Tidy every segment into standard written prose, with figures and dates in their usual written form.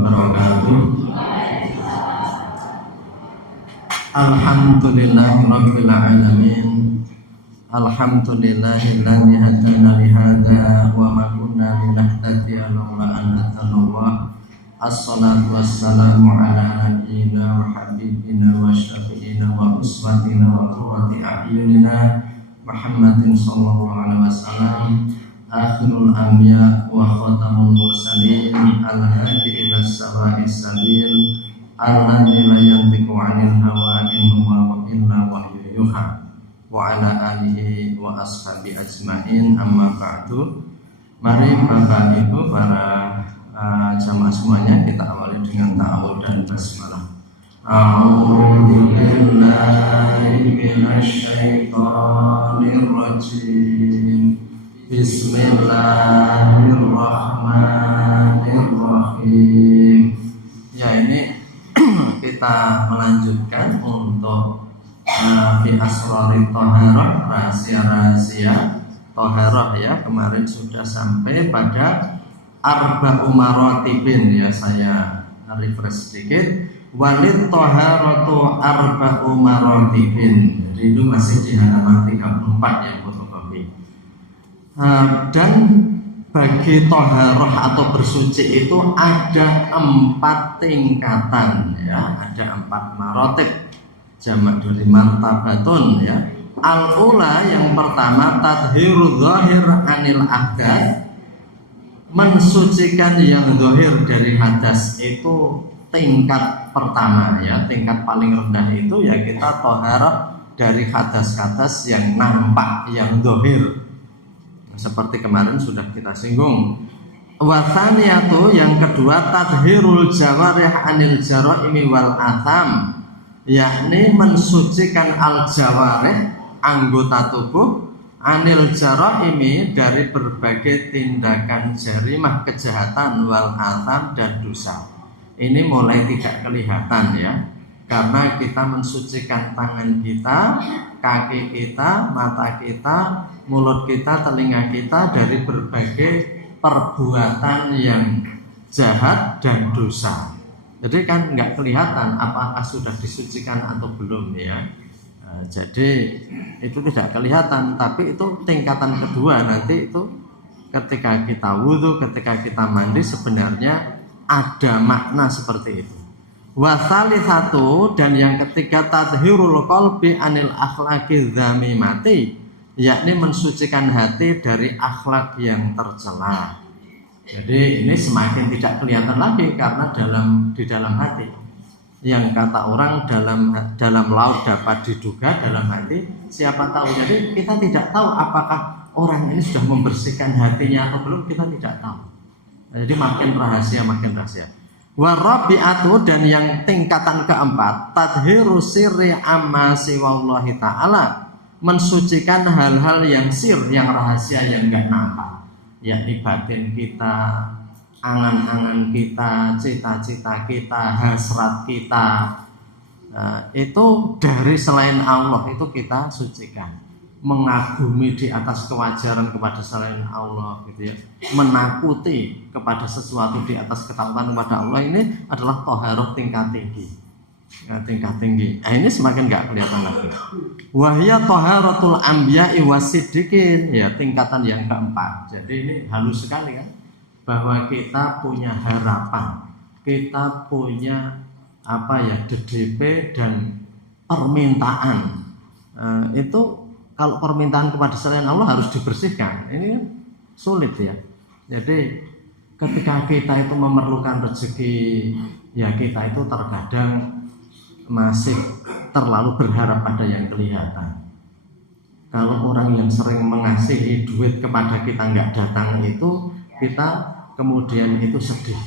wabarakatuh. Alhamdulillahirabbil alamin. Alhamdulillahilladzi hadana li hadza wa ma kunna linahtadiya laula an hadana. Assalatu wassalamu ala nabiyyina wa habibina wa syafi'ina wa uswatina wa qurrati a'yunina Muhammadin sallallahu alaihi wasallam, akhirul anbiya wa khatamul mursalin, al-hadi ila sawa'is sabil, alladzi la yantiqu 'anil hawa in huwa illa wahyu yuha, wa ala alihi wa ashabi ajmain, amma ba'du. Mari Bapak Ibu para jamaah semuanya, kita awali dengan ta'awudz dan basmalah. A'udzu billahi minasy syaithanir rajim. Bismillahirrahmanirrahim. Ya, ini kita melanjutkan untuk fi asrari thaharah, rahasia-rahasia thaharah ya. Kemarin sudah sampai pada arba'u maratibin ya, saya refresh sedikit. Walid thaharatu arba'u maratibin. Jadi itu masih di halaman 34 ya, fotokopi. Dan bagi thaharah atau bersuci itu ada 4 tingkatan ya, ada 4 maratib. Jamak dari martabatun ya. Al-ula, yang pertama, tadhiru zahir anil ahdath, mensucikan yang zahir dari hadas. Itu tingkat pertama ya, tingkat paling rendah itu ya kita thaharah dari hadas-hadas yang nampak, yang zahir. Seperti kemarin sudah kita singgung. Watsaniyatu, yang kedua, tadhirul jawarih anil jaraimi wal atham, yakni mensucikan al-jawarih, anggota tubuh, anil jaraimi, dari berbagai tindakan jarimah, kejahatan, wal atham, dan dosa. Ini mulai tidak kelihatan ya, karena kita mensucikan tangan kita, kaki kita, mata kita, mulut kita, telinga kita dari berbagai perbuatan yang jahat dan dosa. Jadi kan nggak kelihatan apakah sudah disucikan atau belum ya. Jadi itu tidak kelihatan, tapi itu tingkatan kedua. Nanti itu ketika kita wudhu, ketika kita mandi, sebenarnya ada makna seperti itu. Wasalitsatu, dan yang ketiga, tadhirul qalbi anil akhlaqi dzamimati, yakni mensucikan hati dari akhlak yang tercela. Jadi ini semakin tidak kelihatan lagi karena di dalam hati. Yang kata orang dalam laut dapat diduga, dalam hati siapa tahu. Jadi kita tidak tahu apakah orang ini sudah membersihkan hatinya atau belum, kita tidak tahu. Jadi makin rahasia, makin rahasia. Warabi'atu, dan yang tingkatan keempat, tadhiru sirri amma siwallahi ta'ala, mensucikan hal-hal yang sir, yang rahasia, yang enggak nampak, yakni batin kita, angan-angan kita, cita-cita kita, hasrat kita, itu dari selain Allah itu kita sucikan. Mengagumi di atas kewajaran kepada selain Allah gitu ya, menakuti kepada sesuatu di atas ketakutan kepada Allah, ini adalah thaharah tingkat tinggi. Tingkat tinggi. Ini semakin nggak kelihatan lagi. Wahya thaharatul anbiya'i wasiddiqin, ya, tingkatan yang keempat. Jadi ini halus sekali kan, bahwa kita punya harapan, kita punya DDP dan permintaan. Itu kalau permintaan kepada selain Allah harus dibersihkan. Ini kan sulit ya. Jadi ketika kita itu memerlukan rezeki, ya kita itu terkadang masih terlalu berharap pada yang kelihatan. Kalau orang yang sering mengasihi duit kepada kita nggak datang, itu kita kemudian itu sedih.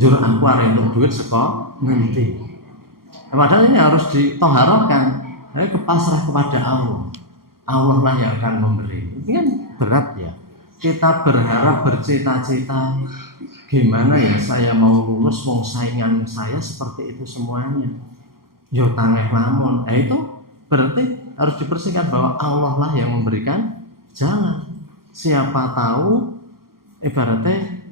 Jur akuar untuk duit sekok nanti. Padahal ini harus dithaharahkan. Pasrah kepada Allah. Allah lah yang akan memberi. Ini kan berat ya. Kita berharap, bercita-cita, gimana ya saya mau lulus, wong saingan saya seperti itu semuanya. Yo tangeh lamun. Itu berarti harus dibersihkan bahwa Allah lah yang memberikan jalan. Siapa tahu ibaratnya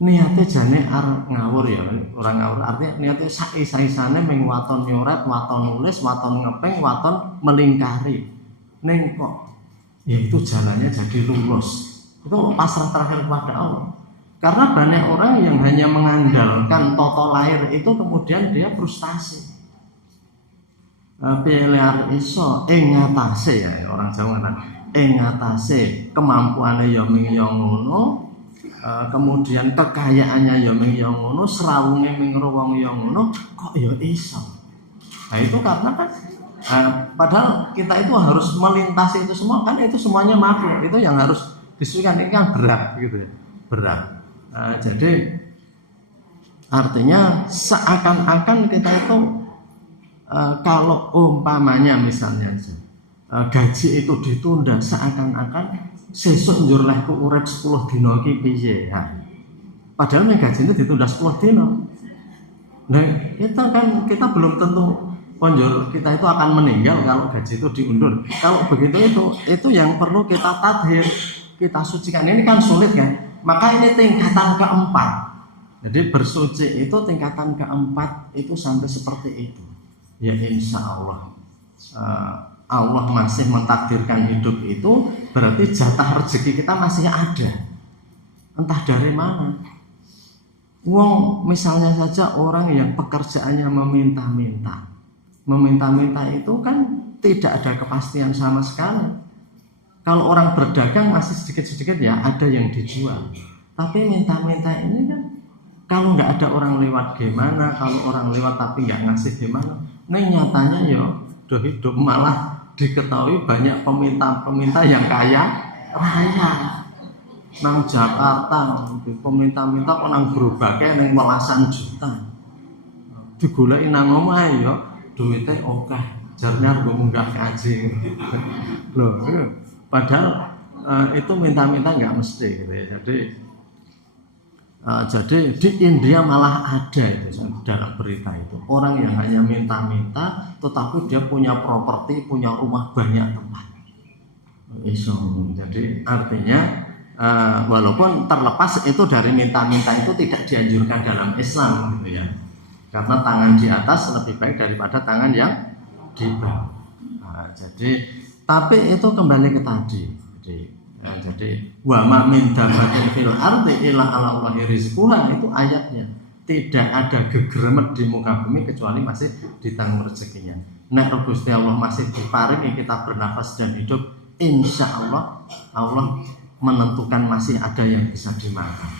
niate jane arep ngawur ya, orang ngawur artinya niate saisane ming waton nyoret, waton nulis, waton ngepeng, waton melingkari. Ning kok ya itu jalannya jadi lurus. Itu pasrah terakhir kepada Allah. Karena banyak orang yang hanya mengandalkan toto lahir itu kemudian dia frustasi. Pilar iso ngatasi ya orang Jawa kan. Ngatasi kemampuane ya ming ya ngono. Kemudian kekayaannya ya ming ya ngono, serawunge ming wong ya ngono, kok ya iso. Nah itu karena kan padahal kita itu harus melintasi itu semua kan, itu semuanya makhluk, itu yang harus disucikan. Ini kan berat gitu ya, berat. Jadi artinya seakan-akan kita itu kalau umpamanya misalnya gaji itu ditunda, seakan-akan sesuk njur lehku urip 10 dina iki piye. Padahal nek gajine ditunda 10 dina. Nah, kita belum tentu ponjor kita itu akan meninggal kalau gaji itu diundur. Kalau begitu itu yang perlu kita tadhir, kita sucikan. Ini kan sulit kan? Maka ini tingkatan keempat. Jadi bersuci itu tingkatan keempat itu sampai seperti itu. Ya insya Allah. Allah masih mentakdirkan hidup itu, berarti jatah rezeki kita masih ada. Entah dari mana. Wong misalnya saja orang yang pekerjaannya meminta-minta. Meminta-minta itu kan tidak ada kepastian sama sekali. Kalau orang berdagang masih sedikit-sedikit ya ada yang dijual. Tapi minta-minta ini kan kalau nggak ada orang lewat gimana, kalau orang lewat tapi nggak ngasih gimana. Nah nyatanya ya udah hidup malah diketahui banyak peminta-peminta yang kaya raya. Nang Jakarta peminta-minta kok nang gerobake ning welasan juta. Digoleki nang omahe ya duwite akeh. Jarne arep munggah kaji. Loh, padahal itu minta-minta nggak mesti gitu ya. Jadi di India malah ada itu dalam berita itu orang yang hanya minta-minta tetapi dia punya properti, punya rumah banyak tempat. Jadi artinya walaupun terlepas itu dari minta-minta itu tidak dianjurkan dalam Islam gitu ya. Karena tangan di atas lebih baik daripada tangan yang di bawah. Jadi tapi itu kembali ke tadi. Jadi wa ma min dabbatin fil ardi illa 'ala Allahi rizquha, itu ayatnya. Tidak ada gegremet di muka bumi kecuali masih ditanggung rezekinya. Nek Gusti Allah masih diparingi kita bernafas dan hidup, insya Allah Allah menentukan masih ada yang bisa dimakan.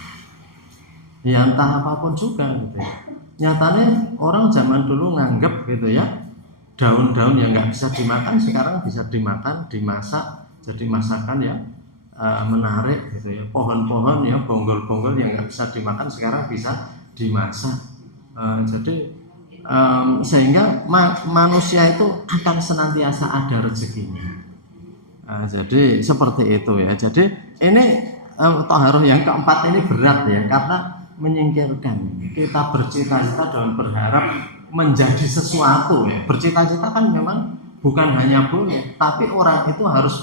Ya entah apapun juga gitu ya. Nyatanya orang zaman dulu nganggep gitu ya, daun-daun yang nggak bisa dimakan sekarang bisa dimakan, dimasak jadi masakan ya. Menarik gitu ya, pohon-pohon ya, bonggol-bonggol yang nggak bisa dimakan sekarang bisa dimasak. Jadi sehingga manusia itu akan senantiasa ada rezekinya. Jadi seperti itu ya. Jadi ini taharuf yang keempat ini berat ya, karena menyingkirkan kita bercita-cita dan berharap menjadi sesuatu ya. Bercita-cita kan memang bukan hanya boleh, tapi orang itu harus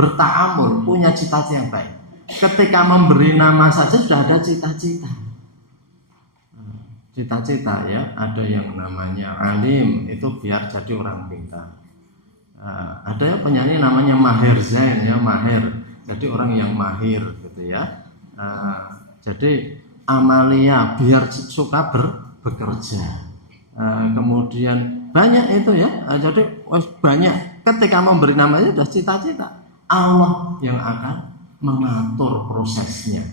bertaamul, punya cita-cita yang baik. Ketika memberi nama saja sudah ada cita-cita. Cita-cita ya, ada yang namanya alim, itu biar jadi orang pintar. Ada ya penyanyi namanya Maher Zain ya, Maher, jadi orang yang mahir gitu ya. Jadi amalia biar suka bekerja. Kemudian banyak itu ya, jadi banyak. Ketika memberi namanya sudah cita-cita. Allah yang akan mengatur prosesnya.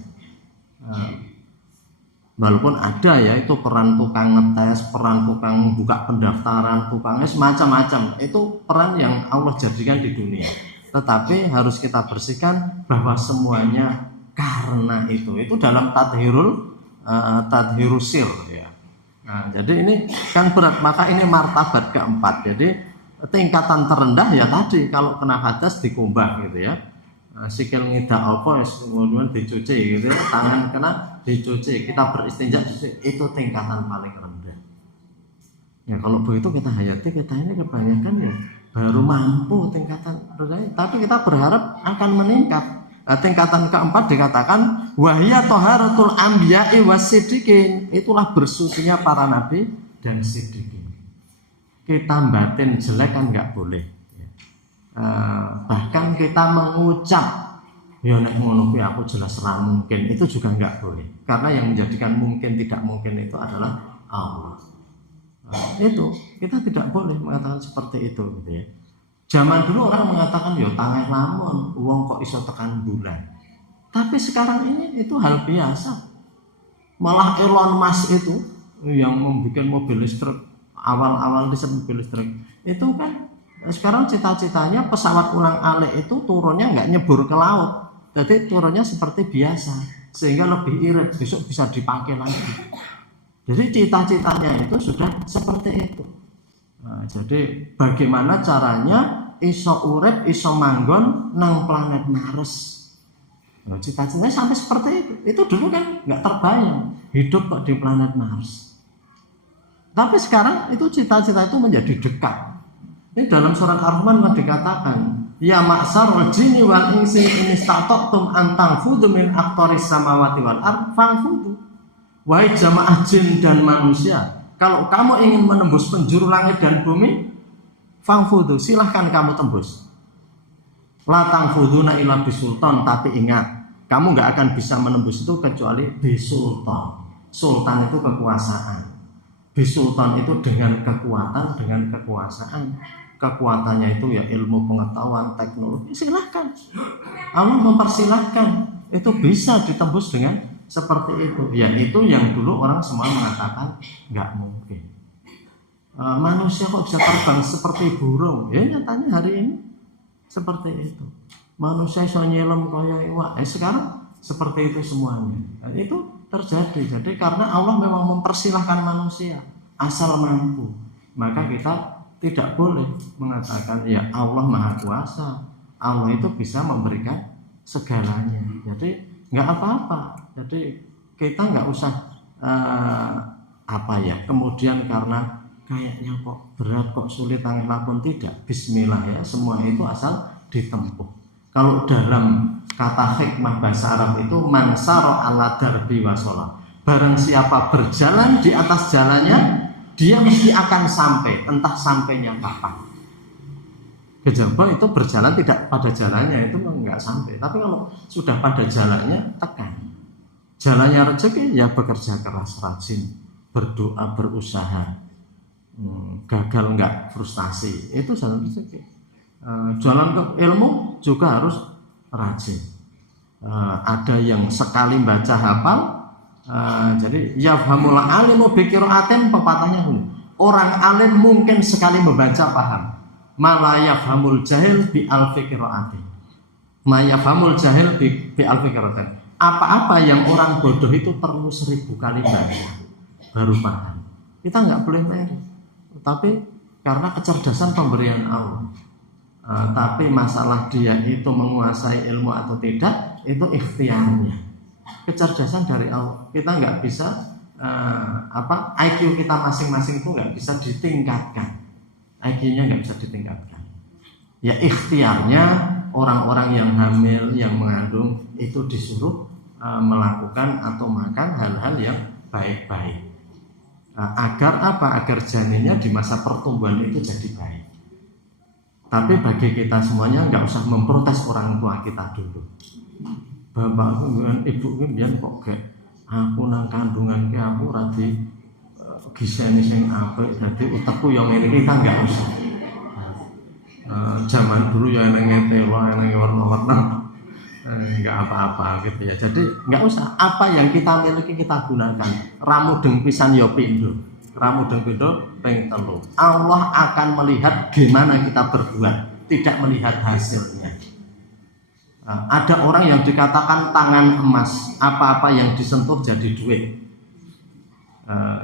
Walaupun ada ya itu peran tukang ngetes, peran tukang buka pendaftaran, tukangnya semacam-macam. Itu peran yang Allah jadikan di dunia. Tetapi harus kita bersihkan bahwa semuanya karena itu dalam tadhirusil ya. Nah, jadi ini kan berat, maka ini martabat keempat. Jadi tingkatan terendah ya tadi kalau kena hadas dikumbah gitu ya. Sikil ngidak apa kemudian dicuci gitu ya. Tangan kena dicuci, kita beristinja itu tingkatan paling rendah. Ya kalau begitu kita hayati, kita ini kebanyakan ya baru mampu tingkatan rendah, tapi kita berharap akan meningkat. Tingkatan keempat dikatakan wahya taharatul anbiya'i wasiddiqin, itulah bersucinya para nabi dan siddiqin. Kita batin jelek kan nggak boleh. Bahkan kita mengucap ya nek ngono kuwi aku jelas ra mungkin, itu juga nggak boleh. Karena yang menjadikan mungkin tidak mungkin itu adalah Allah. Itu kita tidak boleh mengatakan seperti itu gitu ya. Zaman dulu orang mengatakan ya tangan lamun wong kok iso tekan bulan. Tapi sekarang ini itu hal biasa. Malah Elon Musk itu yang membuat mobil listrik, awal-awal riset mobil listrik itu kan sekarang cita-citanya pesawat ulang-alik itu turunnya nggak nyebur ke laut. Jadi turunnya seperti biasa sehingga lebih irit, besok bisa dipakai lagi. Jadi cita-citanya itu sudah seperti itu. Nah, jadi bagaimana caranya iso urip, iso manggon nang planet Mars. Nah, cita-citanya sampai seperti itu. Itu dulu kan nggak terbayang hidup kok di planet Mars. Tapi sekarang itu cita-cita itu menjadi dekat. Ini dalam surat Ar-Rahman dikatakan, ya ma'syarul jinni wal insi in istata'tum an tanfudhu min aqtaris samawati wal ard fanfudhu. Wahai jamaah jin dan manusia, kalau kamu ingin menembus penjuru langit dan bumi, fangfudu, silahkan kamu tembus. La tangfuduna illa bisultan, tapi ingat, kamu nggak akan bisa menembus itu kecuali bisultan. Sultan itu kekuasaan. Bisultan itu dengan kekuatan, dengan kekuasaan. Kekuatannya itu ya ilmu pengetahuan, teknologi. Silahkan. Allah mempersilahkan. Itu bisa ditembus dengan seperti itu. Ya itu yang dulu orang semua mengatakan nggak mungkin. Manusia kok bisa terbang seperti burung? Ya nyatanya hari ini seperti itu. Manusia iso nyelam kaya iwak. Sekarang seperti itu semuanya. Nah, itu terjadi. Jadi karena Allah memang mempersilahkan manusia asal mampu. Maka kita tidak boleh mengatakan ya Allah Maha Kuasa. Allah itu bisa memberikan segalanya. Jadi nggak apa-apa. Jadi kita nggak usah kemudian karena kayaknya kok berat, kok sulit, angin pun tidak. Bismillah ya, semua itu asal ditempuh. Kalau dalam kata hikmah bahasa Arab itu mansaro ala darbi wasola. Barang siapa berjalan di atas jalannya, dia mesti akan sampai, entah sampainya kapan. Kejaba itu berjalan tidak pada jalannya itu enggak sampai. Tapi kalau sudah pada jalannya, tekan. Jalannya rezeki ya bekerja keras, rajin, berdoa, berusaha. Gagal enggak frustasi, itu jalan rezeki. Jalan ke ilmu juga harus rajin. Ada yang sekali baca hafal, jadi yafhamul alimu bi qiraatin, pepatahnya dulu. Orang alim mungkin sekali membaca paham. Ma yafhamul jahil bi alfi qiraatin. Ma yafhamul jahil bi alfi qiraatin. Apa-apa yang orang bodoh itu perlu 1000 kali baca baru paham. Kita nggak boleh meri. Tapi karena kecerdasan pemberian Allah. Tapi masalah dia itu menguasai ilmu atau tidak, itu ikhtiarnya. Kecerdasan dari Allah. Kita nggak bisa IQ kita masing-masing itu nggak bisa ditingkatkan. IQ-nya nggak bisa ditingkatkan. Ya ikhtiarnya orang-orang yang hamil, yang mengandung itu disuruh melakukan atau makan hal-hal yang baik-baik. Agar apa? Agar janinnya di masa pertumbuhan itu jadi baik. Tapi bagi kita semuanya nggak usah memprotes orang tua kita dulu. Bapak dengan ibu kemudian kok gak aku nang kandungan ke aku radi giseni sing apik dadi utekku yang ini kita nggak usah. Zaman dulu ya eneng telo eneng warna-warna nggak apa-apa gitu ya. Jadi nggak usah, apa yang kita miliki kita gunakan. Ramu deng pisan yo pindho. Ramu deng pindho ping 3. Allah akan melihat gimana kita berbuat, tidak melihat hasilnya. Ada orang yang dikatakan tangan emas, apa-apa yang disentuh jadi duit.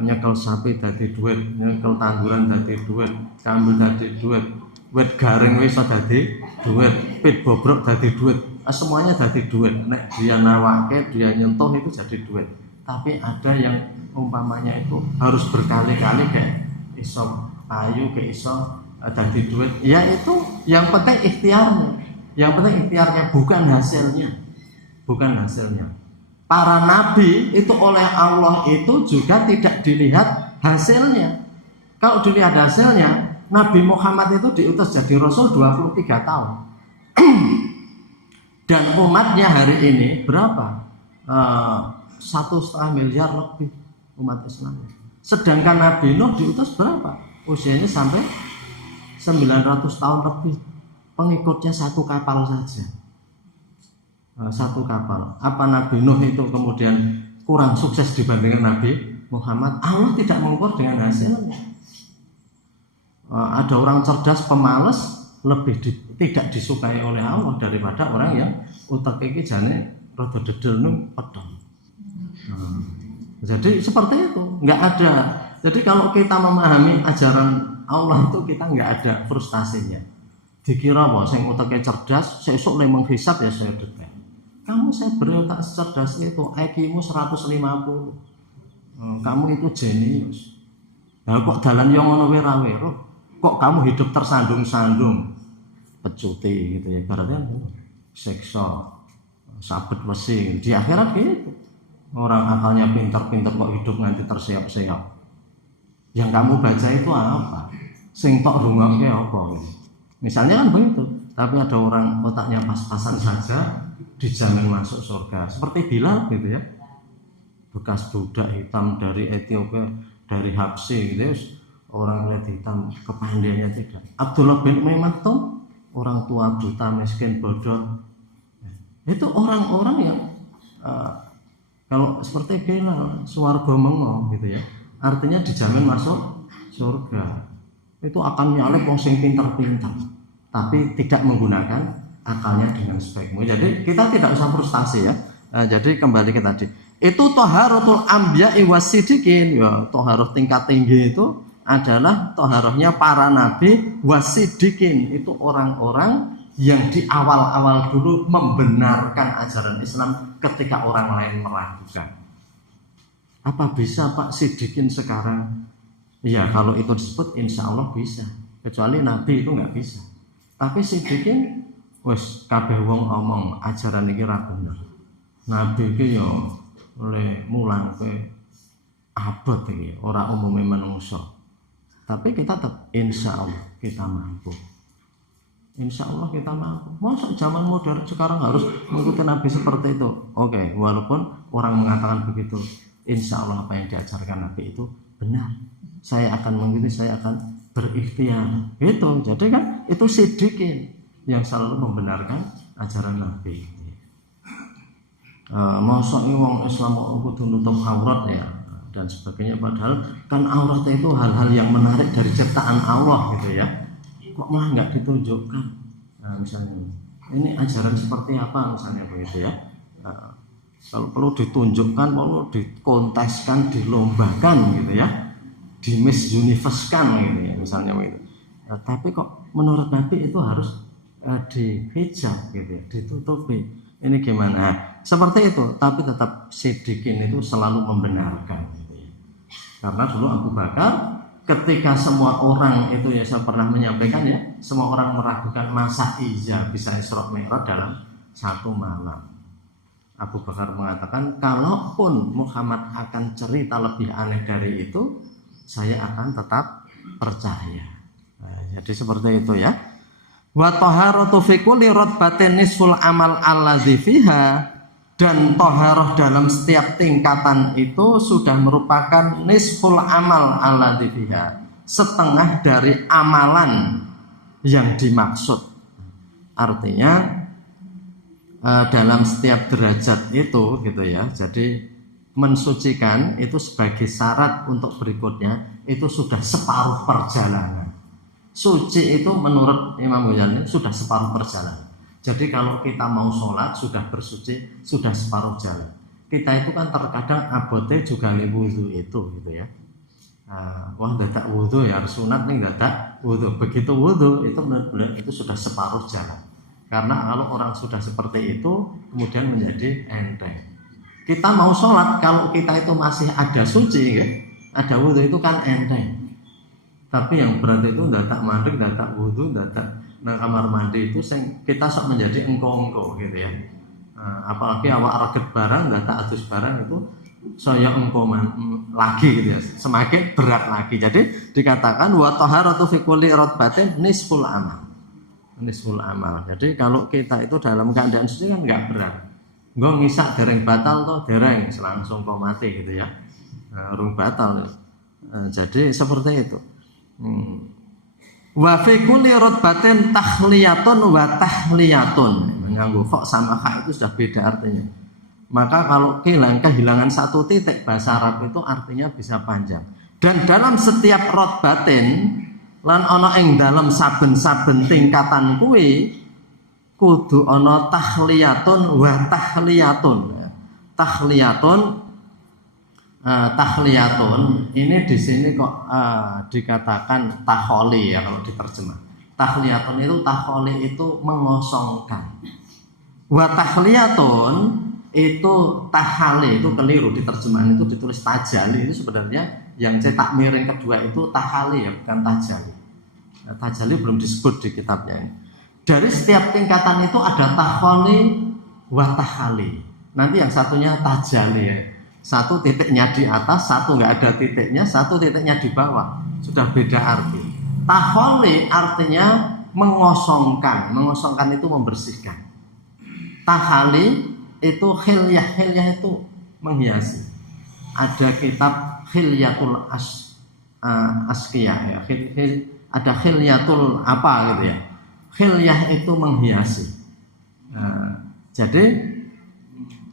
Nyekel sapi jadi duit, nyekel tanduran jadi duit, kambil jadi duit, wit garing wis jadi duit, pit bobrok jadi duit. Semuanya jadi duit. Nek dia nawake, dia nyentuh itu jadi duit. Tapi ada yang umpamanya itu harus berkali-kali kayak iso ayu, kayak iso jadi duit. Ya itu yang penting ikhtiarnya. Yang penting ikhtiarnya bukan hasilnya. bukan hasilnya. Para nabi itu oleh Allah itu juga tidak dilihat hasilnya. Kalau dilihat hasilnya, Nabi Muhammad itu diutus jadi Rasul 23 tahun. Dan umatnya hari ini berapa? 1,5 miliar lebih umat Islam. Sedangkan Nabi Nuh diutus berapa? Usianya sampai 900 tahun lebih. Pengikutnya satu kapal saja. Satu kapal. Apa Nabi Nuh itu kemudian kurang sukses dibandingkan Nabi Muhammad? Allah tidak mengukur dengan hasilnya. Ada orang cerdas pemalas lebih tidak disukai oleh Allah daripada orang yang utak iki jane rada dedel nung pedon. Jadi seperti itu, nggak ada. Jadi kalau kita memahami ajaran Allah itu kita nggak ada frustasinya. Dikira bahwa saya utaknya cerdas, sesuk le menghisap ya saya detail. Kamu saya beri otak cerdas itu, IQ-mu 150. Kamu itu jenius. Nah, kok dalan yang ngono rawe, kok kamu hidup tersandung-sandung, pecuti gitu ya, ibaratnya seksa, sabet besi. Di akhirat gitu. Orang akalnya pintar-pintar kok hidup nanti terseok-seok. Yang kamu baca itu apa? Sing tok rungokke apa? Misalnya kan begitu. Tapi ada orang otaknya pas-pasan saja dijamin masuk surga. Seperti Bilal gitu ya. Bekas budak hitam dari Ethiopia, dari Habsyi gitu ya. Orang kulit hitam, kepandaiannya tidak. Abdullah bin Umay Maktum, orang tua buta, miskin, bodoh. Itu orang-orang yang kalau seperti Bilal, swarga mengo gitu ya. Artinya dijamin masuk surga. Itu akan nyalip wong sing pintar-pintar, tapi tidak menggunakan akalnya dengan sebaik mungkin. Jadi kita tidak usah frustasi ya. Jadi kembali ke tadi. Itu toharotul ambiya'i wasidikin. Ya, toharoh tingkat tinggi itu adalah toharohnya para nabi wasidikin. Itu orang-orang yang di awal-awal dulu membenarkan ajaran Islam ketika orang lain meragukan. Apa bisa Pak sidikin sekarang? Ya kalau itu disebut insya Allah bisa. Kecuali Nabi itu nggak bisa. Tapi sidikin, wes kabeh wong omong ajaran ini ra bener. Nabi iki yo oleh mulang ke abot iki, ora umume manungsa. Tapi kita tetap insya Allah kita mampu. Insya Allah kita mampu. Masa zaman modern sekarang harus mengikuti Nabi seperti itu? Oke, walaupun orang mengatakan begitu, insya Allah apa yang diajarkan Nabi itu benar. Saya akan mengikuti, saya akan berikhtiar. Itu, jadi kan itu sidikin yang selalu membenarkan ajaran Nabi. Masa ini wong Islam kudu nutup aurat ya dan sebagainya. Padahal kan aurat itu hal-hal yang menarik dari ciptaan Allah gitu ya. Kok malah nggak ditunjukkan? Nah, misalnya ini ajaran seperti apa misalnya begitu ya. Kalau perlu ditunjukkan, perlu dikonteskan, dilombakan gitu ya, di Miss Universe-kan gitu ya misalnya begitu. Tapi kok menurut Nabi itu harus dihijab gitu ya, ditutupi. Ini gimana? Seperti itu, tapi tetap sidikin itu selalu membenarkan gitu ya. Karena dulu Abu Bakar ketika semua orang itu ya saya pernah menyampaikan ya, semua orang meragukan masa iya bisa Isra Mi'raj dalam satu malam. Abu Bakar mengatakan, kalaupun Muhammad akan cerita lebih aneh dari itu, saya akan tetap percaya. Nah, jadi seperti itu ya. Wa taharatu fi kulli ratbatin nisful amal alladzi fiha, dan toharoh dalam setiap tingkatan itu sudah merupakan nisful amal alladzi fiha, setengah dari amalan yang dimaksud. Artinya dalam setiap derajat itu gitu ya. Jadi mensucikan itu sebagai syarat untuk berikutnya itu sudah separuh perjalanan. Suci itu menurut Imam Ghazali sudah separuh perjalanan. Jadi kalau kita mau sholat sudah bersuci, sudah separuh jalan. Kita itu kan terkadang abote juga nih wudhu itu gitu ya. Wah dadak wudhu ya harus sunat nih dadak wudhu. Begitu wudhu itu benar-benar itu sudah separuh jalan. Karena kalau orang sudah seperti itu kemudian menjadi enteng. Kita mau sholat kalau kita itu masih ada suci ya, ada wudhu itu kan enteng. Tapi yang berat itu dadak mandek, dadak wudhu, dadak nang kamar mandi itu kita sok menjadi engko-engko gitu ya. Apalagi awak reget barang nggak tak adus barang itu saya engkau lagi gitu ya, semakin berat lagi. Jadi dikatakan wa taharatu fi kulli rotbatin nisful amal. Nisful amal. Jadi kalau kita itu dalam keadaan suci kan nggak berat. Gue ngisak dereng batal toh dereng langsung kau mati gitu ya. Rung batal. Jadi seperti itu. Wa fi kulli rotbatin tahliyatun wa tahliyatun. Nganggo kok sama hak itu sudah beda artinya. Maka kalau kehilangan satu titik bahasa Arab itu artinya bisa panjang. Dan dalam setiap rotbatin lan ana ing dalam saben-saben tingkatan kuwi kudu ana tahliyatun wa tahliyatun. Tahliyatun ini di sini kok dikatakan taholi ya kalau diterjemah. Tahliyatun itu taholi itu mengosongkan. Wa tahliyatun itu tahali itu keliru di terjemahan itu ditulis tajali itu sebenarnya yang cetak miring kedua itu tahali ya bukan tajali. Tajali belum disebut di kitabnya ini. Dari setiap tingkatan itu ada tahali wa tahali. Nanti yang satunya tajali ya. Satu titiknya di atas, satu nggak ada titiknya, satu titiknya di bawah. Sudah beda arti. Tahali artinya mengosongkan. Mengosongkan itu membersihkan. Tahali itu khilyah itu menghiasi. Ada kitab Khilyatul Askiyah ya. Ada khilyatul apa gitu ya. Khilyah itu menghiasi. Jadi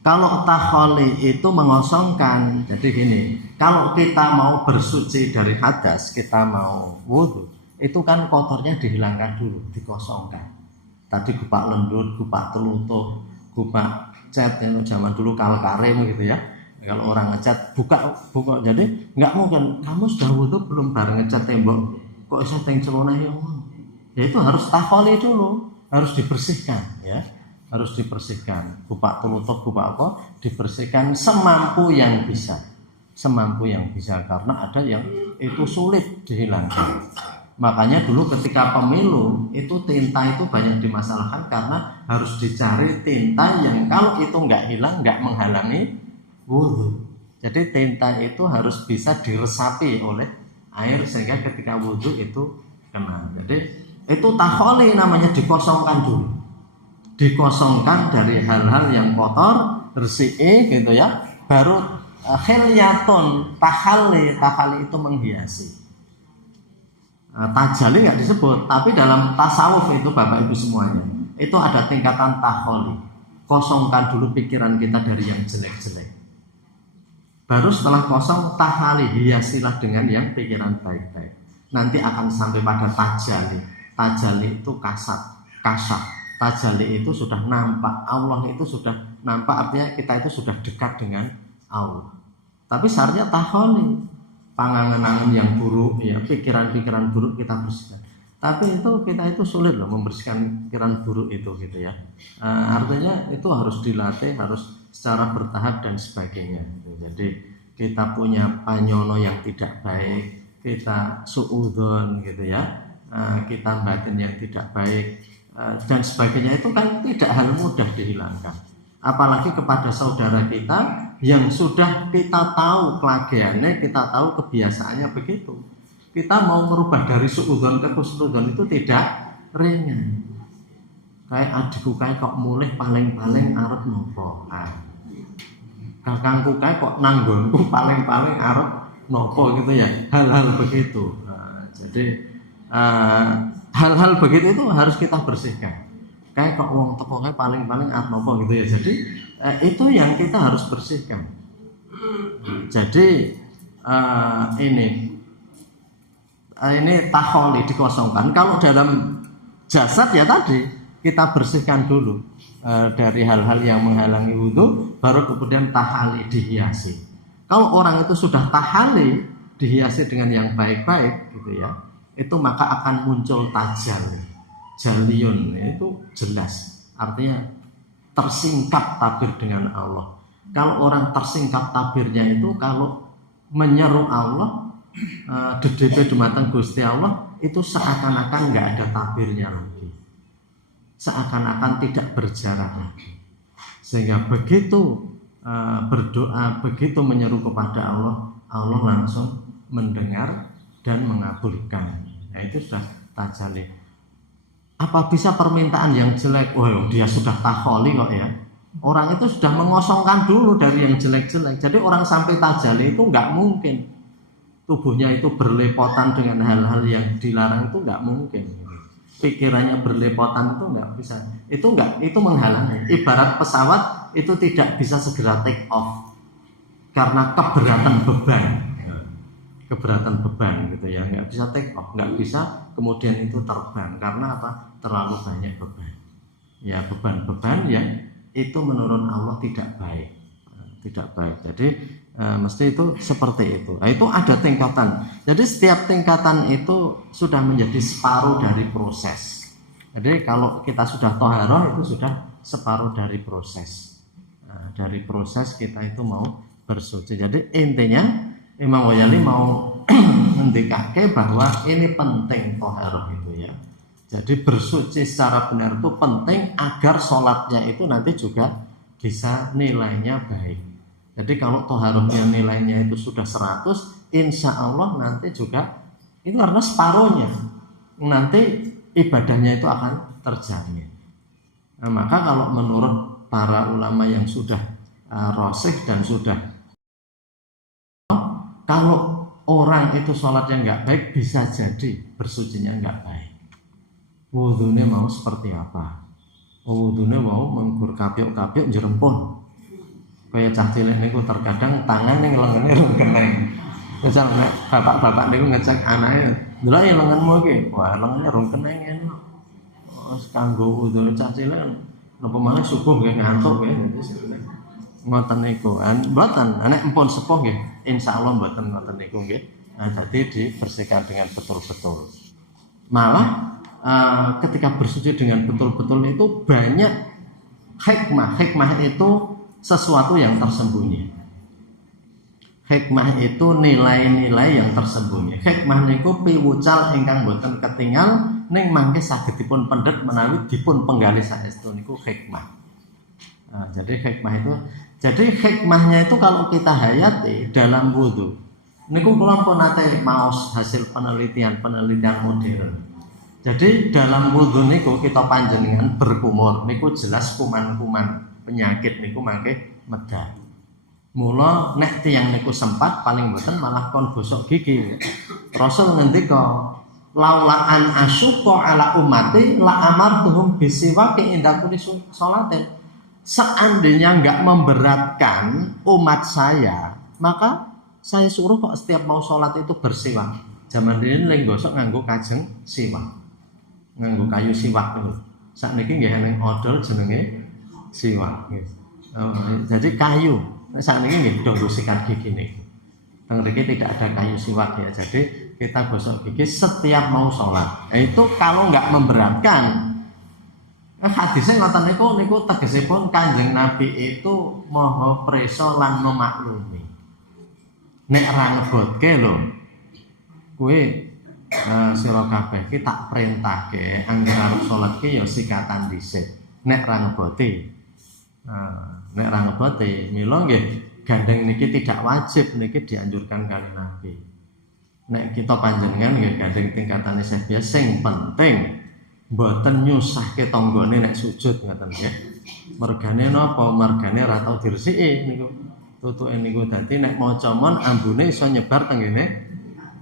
kalau taholi itu mengosongkan. Jadi gini, kalau kita mau bersuci dari hadas, kita mau wudu, itu kan kotornya dihilangkan dulu, dikosongkan. Tadi gupak lendut, gupak telutuh, gupak cat yang zaman dulu kalkarem gitu ya. Kalau orang ngecat buka. Jadi nggak mungkin kamu sudah wudu belum bareng ngecat tembok kok bisa teng celana ya. Ya itu harus taholi dulu, harus dibersihkan ya. Harus dibersihkan. Gupak telutuh, gupak apa? Dibersihkan semampu yang bisa. Semampu yang bisa karena ada yang itu sulit dihilangkan. Makanya dulu ketika pemilu itu tinta itu banyak dimasalahkan karena harus dicari tinta yang kalau itu nggak hilang nggak menghalangi wudhu. Jadi tinta itu harus bisa diresapi oleh air sehingga ketika wudhu itu kena. Jadi itu taholi namanya dikosongkan dulu. Dikosongkan dari hal-hal yang kotor, bersih gitu ya. Baru khilyatun tahali itu menghiasi. Tajali nggak disebut, tapi dalam tasawuf itu Bapak Ibu semuanya itu ada tingkatan taholi. Kosongkan dulu pikiran kita dari yang jelek-jelek. Baru setelah kosong tahali, hiasilah dengan yang pikiran baik-baik. Nanti akan sampai pada tajali. Tajali itu kasat. Tajali itu sudah nampak, Allah itu sudah nampak, artinya kita itu sudah dekat dengan Allah. Tapi syaratnya taholi. Pangangan-angan yang buruk ya, pikiran-pikiran buruk kita bersihkan. Tapi itu kita itu sulit loh membersihkan pikiran buruk itu gitu ya. Artinya itu harus dilatih, harus secara bertahap dan sebagainya. Jadi kita punya panyono yang tidak baik, kita suudzon gitu ya, kita batin yang tidak baik dan sebagainya itu kan tidak hal mudah dihilangkan. Apalagi kepada saudara kita yang sudah kita tahu kelageannya, kita tahu kebiasaannya begitu. Kita mau merubah dari suudzon ke husnudzon itu tidak ringan. Kayak adikku kayak kok mulih paling-paling arep nopo. Kakangku kayak kok nanggonku paling-paling arep nopo gitu ya. Hal-hal begitu. Jadi hal-hal begitu itu harus kita bersihkan. Kayak kok wong teko kayak paling-paling arep nopo gitu ya. Jadi itu yang kita harus bersihkan. Jadi ini taholi dikosongkan. Kalau dalam jasad ya tadi kita bersihkan dulu dari hal-hal yang menghalangi wudhu, baru kemudian tahali dihiasi. Kalau orang itu sudah tahali dihiasi dengan yang baik-baik gitu ya, itu maka akan muncul tajali. Jaliun itu jelas, artinya tersingkap tabir dengan Allah. Kalau orang tersingkap tabirnya itu kalau menyeru Allah, DDP dumateng Gusti Allah, itu seakan-akan nggak ada tabirnya lagi, seakan-akan tidak berjarak lagi, Sehingga begitu berdoa, begitu menyeru kepada Allah, Allah langsung mendengar dan mengabulkan. Nah, itu sudah tajalli. Apa bisa permintaan yang jelek? Wah, dia sudah takholi kok ya. Orang itu sudah mengosongkan dulu dari yang jelek-jelek. Jadi orang sampai tajalli itu nggak mungkin tubuhnya itu berlepotan dengan hal-hal yang dilarang, itu nggak mungkin. Pikirannya berlepotan itu nggak bisa. Itu menghalangi. Ibarat pesawat itu tidak bisa segera take off karena keberatan beban gitu ya, nggak bisa take off, nggak bisa kemudian itu terbang karena apa? Terlalu banyak beban. Ya, beban-beban yang itu menurut Allah tidak baik. Jadi mesti itu seperti itu. Nah, itu ada tingkatan. Jadi setiap tingkatan itu sudah menjadi separuh dari proses. Jadi kalau kita sudah toharoh itu sudah separuh dari proses. Nah, dari proses kita itu mau bersuci. Jadi intinya Imam Ghazali mau mendekatkan bahwa ini penting toharoh itu ya. Jadi bersuci secara benar itu penting agar sholatnya itu nanti juga bisa nilainya baik. Jadi kalau toharohnya nilainya itu sudah 100, insya Allah nanti juga itu karena separuhnya nanti ibadahnya itu akan terjamin. Nah, maka kalau menurut para ulama yang sudah rasikh dan sudah, kalau orang itu sholatnya nggak baik bisa jadi bersucinya nggak baik. Wudhunya mau seperti apa? Wudhunya mau menggur kapiok-kapiok jerempun. Kayak cah cilik niku terkadang tangan ning lengene rungkeneng. Misal nek bapak-bapak niku ngecek anake, "Ndelok ya lenganmu iki." Wah, lengene rungkeneng enak. Wes kanggo wudhu cah cilik napa maneh subuh nggih ngantuk nggih. Ngoten niku. Mboten nek empun sepuh nggih, insyaallah mboten ngoten niku nggih. Nah, jadi dibersihkan dengan betul-betul. Malah ketika bersuci dengan betul-betul itu banyak hikmah. Hikmah itu sesuatu yang tersembunyi. Hikmah itu nilai-nilai yang tersembunyi. Hikmah niku piwucal ingkang boten ketinggal ning mangke saged dipun pendhet menawi dipun penggali saestu niku hikmah. Nah, jadi hikmahnya itu kalau kita hayati dalam wudu. Niku kula pun nate maos hasil penelitian modern. Jadi dalam wudu niku kita panjenengan berkumur niku jelas kuman-kuman penyakit niku mangke medal. Mula nek tiyang niku sempat paling boten malah kon gosok gigi. Rasul ngendika, "Laulaan asyqa ala ummati la amartuhum bisiwaki inda kulli sholatin." Seandainya enggak memberatkan umat saya, maka saya suruh kok setiap mau sholat itu bersiwak. Zaman ini lagi gosok nganggo kajeng siwak. Nganggo kayu siwak niku. Sakniki nggih ana odol jenenge siwak nggih. Jadi kayu. Sakniki nggih donggo sikat gigi niku. Teng mriki tidak ada kayu siwak ya. Jadi kita gosok gigi setiap mau sholat. Itu kalau nggak memberatkan. Hadisnya ngoten niku tegesipun Kanjeng Nabi itu maha presa lan memaklumi. Nek ra ngebotke lho. Kowe sira kabeh ki tak perintahke angger arep salat ki ya sikatan dhisik. Nek ra ngeboti. Nek ra ngeboti, mila nggih gandeng niki tidak wajib niki dianjurkan kali Nabi. Nek kita panjenengan nggih gandeng tingkatane biasa sing penting mboten nyusahke tanggane nek sujud ngoten nggih. Mergane napa? Mergane ora tau diresiki niku. Tutuke niku dadi nek maca mon ambune iso nyebar teng ngene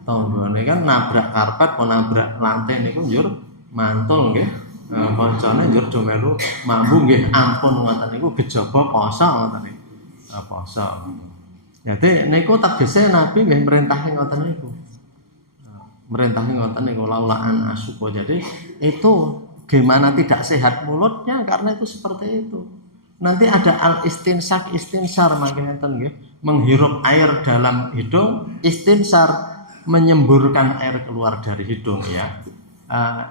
tanggane kan nabrak karpet apa nabrak lantai niku njur mantul nggih. Kancane njur do melu mambu nggih ampun ngoten niku gejaba poso ngoten niku. Poso. Jadi niku tegese Nabi nggih merintahke ngoten niku. Merintahke ngoten niku laulaan asyuko. Jadi itu gimana tidak sehat mulutnya karena itu seperti itu. Nanti ada al-istinsar mangke ngoten nggih. Menghirup air dalam hidung, istinsar menyemburkan air keluar dari hidung ya.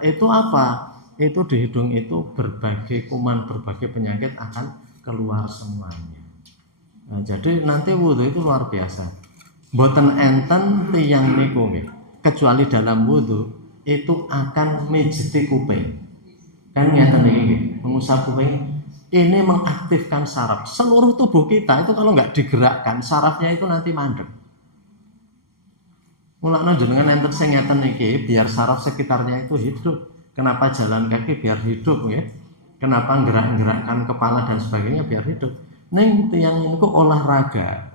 Itu apa? Itu di hidung itu berbagai kuman, berbagai penyakit akan keluar semuanya. Nah, jadi nanti wudu itu luar biasa. Mboten enten tiyang niku nggih. Kecuali dalam wudu itu akan mijiti kuping. Kan ngeten iki nggih, mengusap kuping Ini mengaktifkan saraf. Seluruh tubuh kita itu kalau nggak digerakkan, sarafnya itu nanti mandek. Mulane jenengan enten sing ngeten iki, biar saraf sekitarnya itu hidup. Kenapa jalan kaki biar hidup ya? Kenapa gerak-gerakkan kepala dan sebagainya biar hidup? Neng tiyang niku olahraga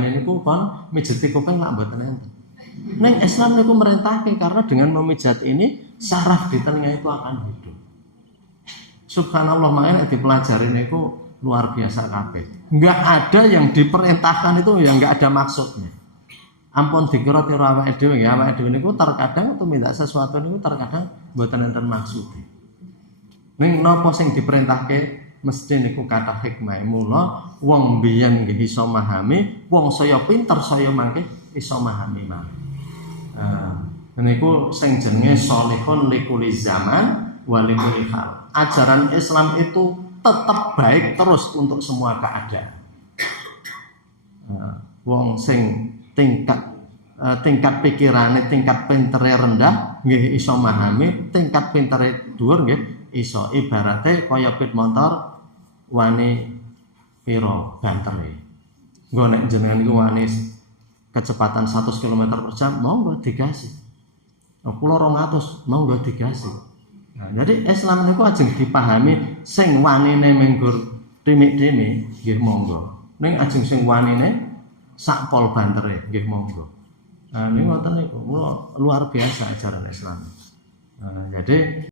niku kon mijeti kuping lak mboten enten. Neng Islam niku merintahke karena dengan memijat ini saraf di telinga itu akan hidup. Subhanallah, makanya dipelajari niku luar biasa kabeh. Enggak ada yang diperintahkan itu yang enggak ada maksudnya. Ampun dikira tira awake dhewe ya, awake dhewe niku terkadang tumindak sesuatu niku terkadang mboten enten maksud. Ning napa sing diperintahke mesti niku kathah hikmah. Mula wong biyen nggih iso memahami, wong saya pinter saya mangke iso memahami mawon. Niku sing jenenge sholihun likuli zaman wa likuli hal. Ajaran Islam itu tetap baik terus untuk semua keadaan. Wong sing tingkat pikirane, tingkat pintere rendah nggih iso memahami, tingkat pintere dhuwur nggih iso. Ibarate kaya pit motor wani piro bantere. Nggo nek jenengan iku wani kecepatan 100 km/jam monggo digasih. Kula 200 monggo digasih. Nah, jadi Islam niku ajeng dipahami sing wanine menggur timik-timik nggih monggo. Ning ajeng sing wanine sak pol bantere nggih monggo. Nah, niku ngoten niku luar biasa ajaran Islam. Nah, jadi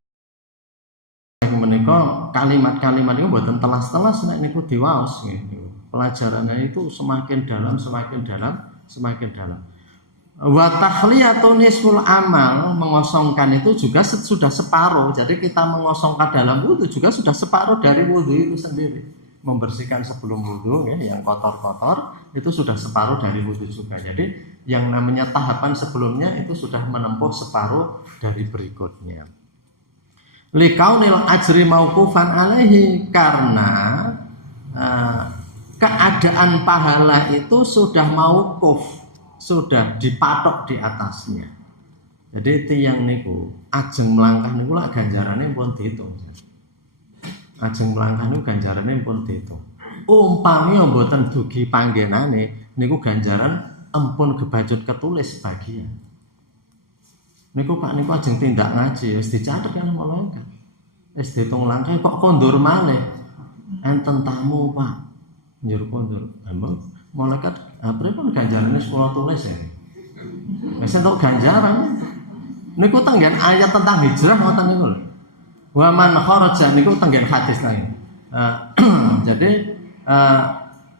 menika kalimat-kalimat itu mboten telas-telas nek niku diwaos nggih. Pelajarannya itu semakin dalam, semakin dalam, semakin dalam. Wa takhliyatun nisful amal, mengosongkan itu juga sudah separuh. Jadi kita mengosongkan dalam wudu juga sudah separuh dari wudu itu sendiri. Membersihkan sebelum wudu ya, yang kotor-kotor itu sudah separuh dari wudu juga. Jadi yang namanya tahapan sebelumnya itu sudah menempuh separuh dari berikutnya. Likaunil ajri mauqufan alaihi, karena keadaan pahala itu sudah mauquf, sudah dipatok di atasnya. Jadi tiyang niku ajeng melangkah niku lak ganjarane pun diitung. Ajeng melangkah niku ganjarane pun diitung. Umpami mboten dugi panggenane niku ganjaran ampun gebajut ketulis bagian. Niku Pak niku ajeng tindak ngaji wis dicatet kan malaikat. Wis diitung langkah kok kondur malih. Enten tamu Pak. Njur kondur. Malaikat pripun ganjarane kula tulis ya. Wis entuk ganjaran. Niku tenggen ayat tentang hijrah ngoten niku. Wa man kharaja niku tenggen hadis lain. Jadi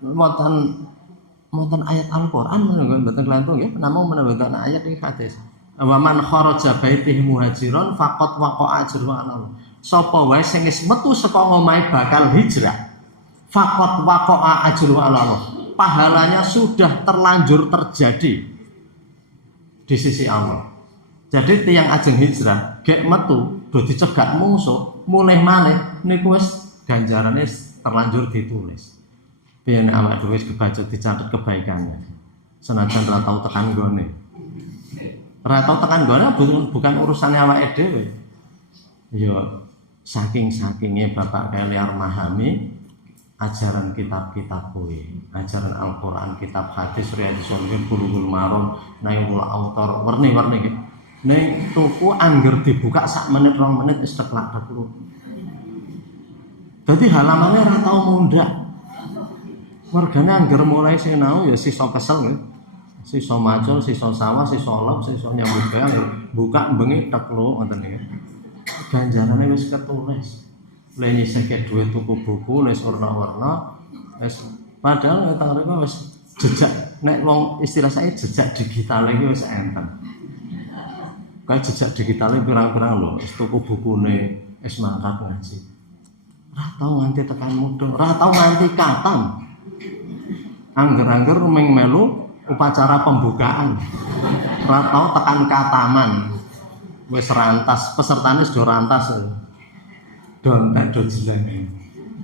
wonten ayat Al-Qur'an mboten kelantung nggih, namung menawon ayat iki hadis. Wa man kharaja baitihi muhajiron faqad waqa'a ajruhu 'ala Allah. Sapa wae sing wis metu saka omahe bakal hijrah, faqad waqa'a ajruhu 'ala Allah. Pahalanya sudah terlanjur terjadi di sisi Allah. Jadi tiyang ajeng hijrah gek metu do dicegat mungsuh mulih malih niku wis ganjarane terlanjur ditulis. Piye nek awak dhewe wis kebacut dicatet kebaikannya. Senajan ra tau tekan gone. Ra tau tekan gone bukan urusannya awake dhewe. Ya saking-sakingnya Bapak kalian memahami ajaran kitab-kitab kuwi, ajaran Al-Qur'an, kitab hadis, Riyadhus Shalihin, Bulughul Maram, Nailul Autar, warni-warni iki. Ning tuku angger dibuka sak menit 2 menit wis teklak-tekluk. Dadi halamannya ora tau mundhak. Mergane angger mulai sinau ya sisa kesel nggih. Sisa macul, sisa sawah, sisa lop, sisa nyambut gawe buka bengi tekluk ngoten niki. Ganjarane wis ketulis. Lha nyisihke dhuwit tuku buku wis warna-warna wis padahal ngetang wis jejak nek wong istilah saya jejak digital iki wis enten. Kae jejak digital iki pirang-pirang lho wis tuku bukune wis mangkat ngaji. Ora tau nganti tekan mudhun, ora tau nganti katam. Angger-angger mung melu upacara pembukaan. Ora tau tekan kataman. Wis rantas, pesertane sudah rantas. Dontek do jeleng.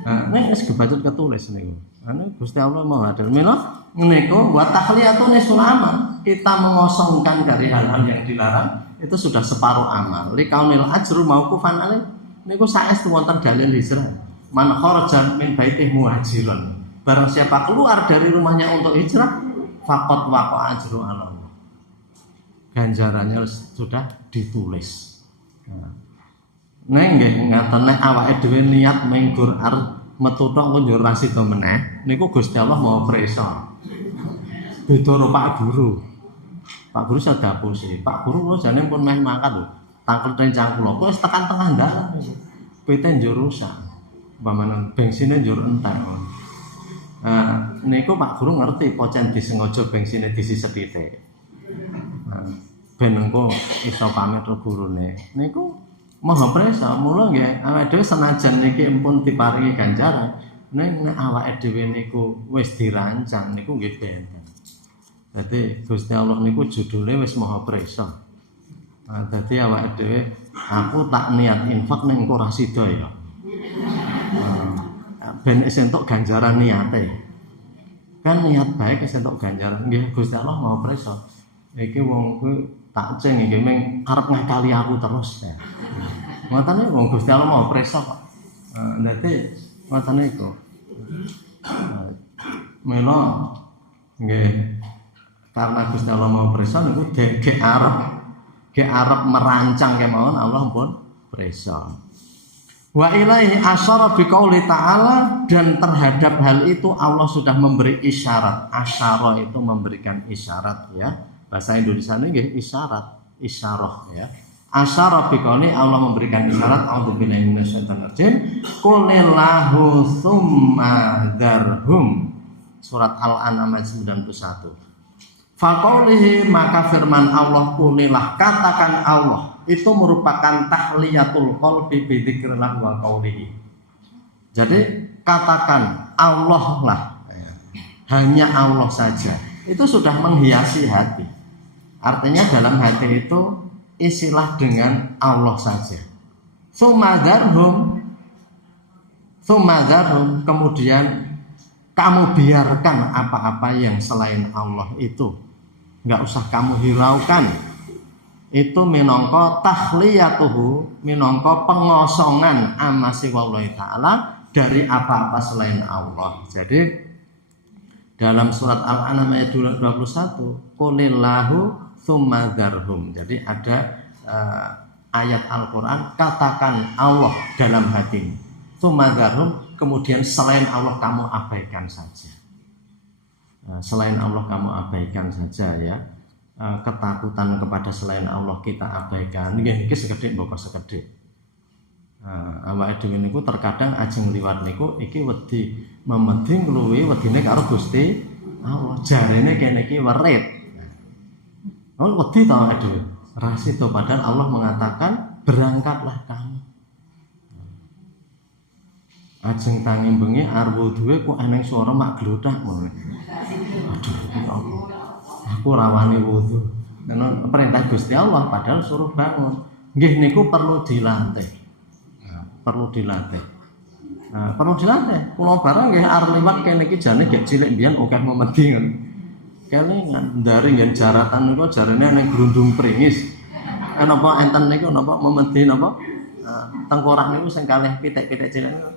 Nah, nek wis kebacut ketulis niku. Ane Gusti Allah mau adil. Mila niku wa takhliyatun sulama. Kita mengosongkan dari hal-hal yang dilarang itu sudah separuh amal. Li kaunil ajru mauqufan alaih. Niku saestu wonten dalil hijrah. Man kharaja min baitihi muhajiran. Barang siapa keluar dari rumahnya untuk hijrah, faqad waqa'a ajru 'ala Allah. Ganjarannya sudah ditulis. Neng nggih ngaten nek awake dhewe niat menggur arep metu tok njur ra sida meneh, niku Gusti Allah mau presa. Beda karo Pak Guru. Pak Guru sedapusi. Pak Guru kula jane pun meh mangkat lho. Tangkel rencang kula wis tekan tengah dalan niku. PT njur rusak. Umpamane bensine njur entek. Niku Pak Guru ngerti pocen disengaja bensine disi sethithik. Ben engko iso pamit karo gurune. Niku maha presa, mula nggih awake dhewe senajan niki empun diparingi ganjaran, nek awake dhewe niku wis dirancang niku nggih benten. Dadi Gusti Allah niku judule wis maha presa. Dadi awake dhewe aku tak niat infak ning engko ra sida ya. Ben wis entuk ganjaran niate. Kan niat baik wis entuk ganjaran. Nggih Gusti Allah maha presa. Iki wong kuwi tak ceng iki mung arep ngakali aku terus ya. Matane wong Gusti Allah mau presa kok. Dadi matane iku. Mela nggih karena Gusti Allah mau presa niku ge arep merancang kemawon Allah pun presa. Wa ilaihi asyara biqauli ta'ala, dan terhadap hal itu Allah sudah memberi isyarat. Asyara itu memberikan isyarat ya. Bahasa Indonesia ini nggih isyarat, isyarah ya. Asyara biqauli, Allah memberikan isyarat, a'udzubillahi minasyaitonir rajim. Qulillahu tsumma dzarhum. Surat Al-An'am ayat 91. Faqaulihi, maka firman Allah, kulilah, katakan Allah, itu merupakan tahliyatul qalbi bi dzikrillah wa qaulihi. Jadi katakan Allah lah, hanya Allah saja, itu sudah menghiasi hati. Artinya dalam hati itu isilah dengan Allah saja. Tsumadzarhum, kemudian kamu biarkan apa-apa yang selain Allah itu, nggak usah kamu hiraukan. Itu minangka tahliyatuhu, minangka pengosongan amasi wallahi ta'ala dari apa-apa selain Allah. Jadi dalam surat Al-An'am ayat 21, qulillahu tsumma dzarhum. Jadi ada ayat Al-Qur'an, katakan Allah dalam hatimu. Tsumma dzarhum, kemudian selain Allah kamu abaikan saja. Selain Allah kamu abaikan saja ya. Ketakutan kepada selain Allah kita abaikan. Nggih iki sekedhik mboko sekedhik. Awake dhewe niku terkadang ajeng liwat niku iki wedi memedhi ngluwi wedine karo Gusti Allah. Jarene kene iki werit. Oh wedi ta awake dhewe. Ra sida padahal Allah mengatakan berangkatlah kamu. Ajeng tangi bengi arep wuduhe kok eneng swara mak glothak ngono. Aduh iki apa? Aku rawani wudu. Karena perintah Gusti Allah padahal suruh bangun. Nggih niku perlu dilatih. Perlu dilatih. Perlu dilatih. Kula barang nggih arep liwat kene iki jane gek cilik mbiyen akeh memedhi ngono. Kelingan ndari ngen jaratan niku jarene ning Grundung Pringis. Napa enten niku napa memedhi napa? Tengkorak niku sing kalih pitik-pitik cilik niku.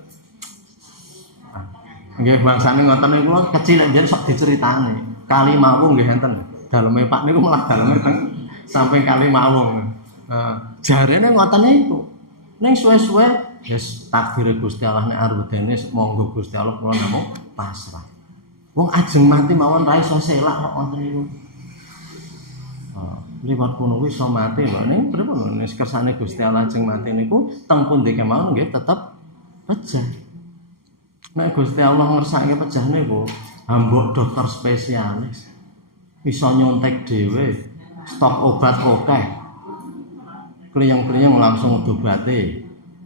Nggih bangsane ngoten niku kecil njen sok diceritani. Kali Mawung nggih enten. Daleme Pak niku malah daleme teng samping Kali Mawung. Jarene ngoten niku. Ning suwe-suwe wis takdir Gusti Allah nek arep dene monggo Gusti Allah kula namung pasrah. Wong ajeng mati mawon ra iso selak kok ngoten niku. Liwat kono kuwi iso mati lho ning pripun nek kersane Gusti Allah ajeng mati niku teng pundi kemawon nggih tetep pejah. Nek Gusti Allah ngersake pejah niku ambok dokter spesialis iso nyontek dhewe stok obat akeh kliyeng-kliyeng langsung dobate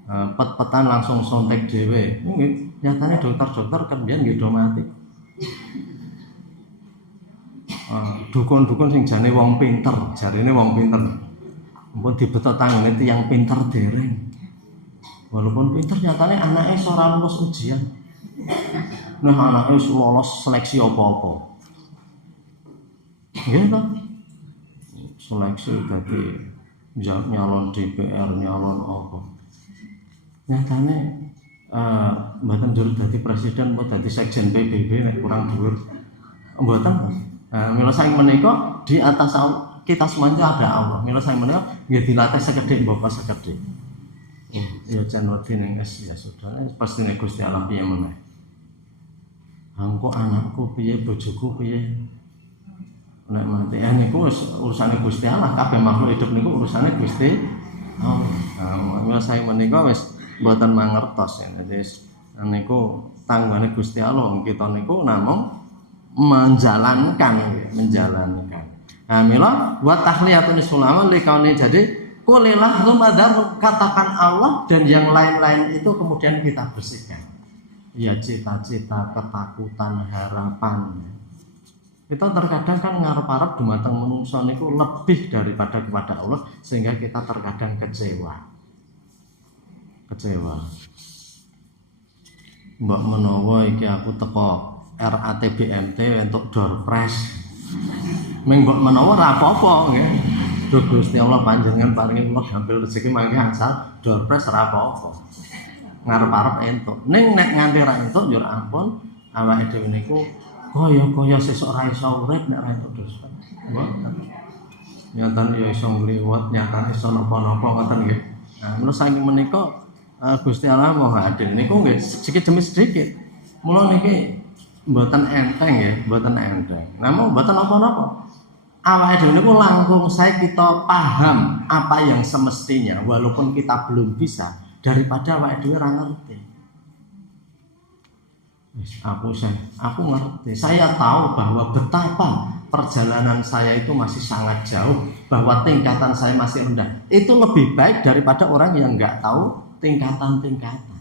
pet-petan langsung sontek dhewe nggih nyatane dokter-dokter kan biyen nggih do mati dukun-dukun sing jane wong pinter jarene wong pinter ampun dibetot tanggane tiyang pinter dereng walaupun pinter nyatane anake ora lulus ujian. Nah anaknya lolos seleksi apa-apa. Nggih to? Seleksi dadi nyalon DPR, nyalon apa. Nyatane mboten njur dadi presiden mau dadi sekjen PBB nek kurang dhuwur. Mboten. Mila saking menika di atas kita semuanya ada Allah. Mila saking menika nggih dilatih sekedhik mboko sekedhik. Ya jan wedi ning ya sudah pastine Gusti Allah piye meneh. Engko anakku piye, bojoku piye. Nek mati niku wis urusane Gusti Allah, kabeh makhluk hidup niku urusane Gusti Allah. Mila saking menika wis mboten mangertos ya. Dadi niku tanggane Gusti Allah, kita niku namung menjalankan. Mila wa tahliyatun sulama likaune, jadi kulilah lumadar, katakan Allah dan yang lain-lain itu kemudian kita bersihkan. Ya cita-cita, ketakutan, harapan. Kita terkadang kan ngarep-arep dumateng manungsa niku lebih daripada kepada Allah sehingga kita terkadang kecewa. Mbak menawa iki aku teko RATBMT untuk doorpress. Ming mbok menawa ora apa-apa nggih. Duh Gusti Allah panjenengan paringi kula gampil rezeki mangke asal doorpress ora apa-apa. Ngarep-arep entuk. Ning nek nganti ra entuk yo ampun awake dhewe niku kaya sesuk ra iso urip nek ra entuk doorpress. Nyatan ya iso ngliwat, nyatan iso napa-napa ngoten nggih. Menurut saking menika Gusti Allah mau hadir niku nggih sedikit demi sedikit. Mula niki mboten enteng ya, mboten enteng. Namun mboten napa-napa. Awake dhewe niku langkung saya kita paham apa yang semestinya walaupun kita belum bisa daripada awake dhewe ora ngerti. Aku ngerti. Saya tahu bahwa betapa perjalanan saya itu masih sangat jauh, bahwa tingkatan saya masih rendah. Itu lebih baik daripada orang yang nggak tahu tingkatan-tingkatan.